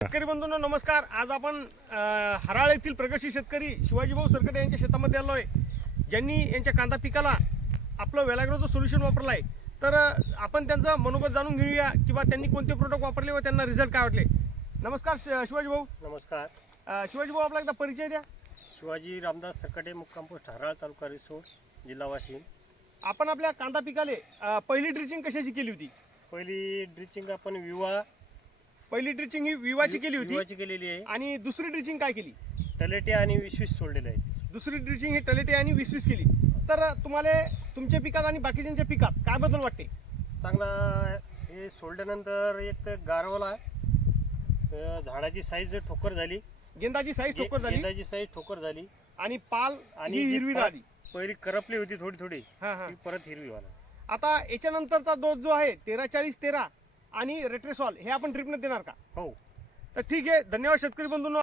शेतकरी बंधूंनो नमस्कार। आज आपण हराळ येथील प्रगतशील शेतकरी शिवाजीभाऊ सरकटे यांच्या शेतामध्ये आलो आहे, ज्यांनी यांच्या कांदा पिकाला आपलं वेलाग्रोचं सोल्युशन वापरलं आहे। तर आपण त्यांचं मनोगत जाणून घेऊया किंवा त्यांनी कोणते प्रोडक्ट वापरले व त्यांना रिझल्ट काय वाटले। नमस्कार शिवाजीभाऊ। नमस्कार। शिवाजीभाऊ, आपला एकदा परिचय द्या। शिवाजी रामदास सरकटे, मुक्काम पोस्ट हराळ, तालुका रिसोड, जिल्हा वाशिम। आपण आपल्या कांदा पिकाले पहिली ड्रिचिंग कशाची केली होती? पहिली ड्रिचिंग आपण पहिली ड्रिचिंग ही विवाची केली होती केलेली आहे आणि दुसरी ड्रिचिंग काय केली? टलेटे आणि 20-20 सोडलेले आहे। दुसरी ड्रिचिंग ही टलेटे आणि 20-20 केली। तर तुम्हाला तुमच्या पिकात आणि बाकीच्यांच्या पिकात काय बदल वाटते? चांगला हे सोडल्यानंतर एक गारवला, झाडाची साईज ठोकर झाली, गेंदाची साईज ठोकर झाली आणि पाल आणि हिरवी झाली। पहिली करपली होती थोडी हा ती परत हिरवी झाली। आता याच्यानंतरचा डोस जो आहे 13-40-13 आणि रेट्रेसॉल हे आपण ड्रिपने देणार का? हो। तर ठीक आहे, धन्यवाद शेतकरी बंधूंनो।